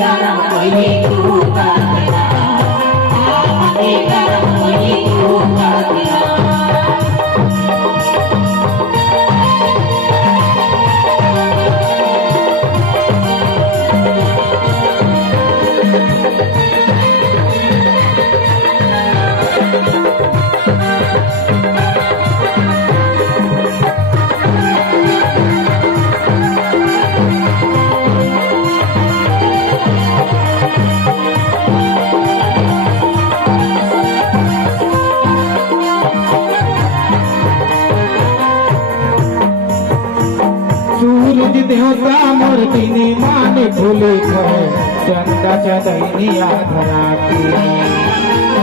गरम कोई तू करना आगे गरम कोई तू करना सूरज देवता मूर्ति ने मान भूले कहे चंदा चदैनी आधरा की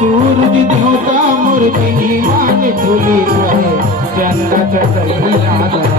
सूरज देवता मूर्ति ने मान भूले कहे चंदा चदैनी आधरा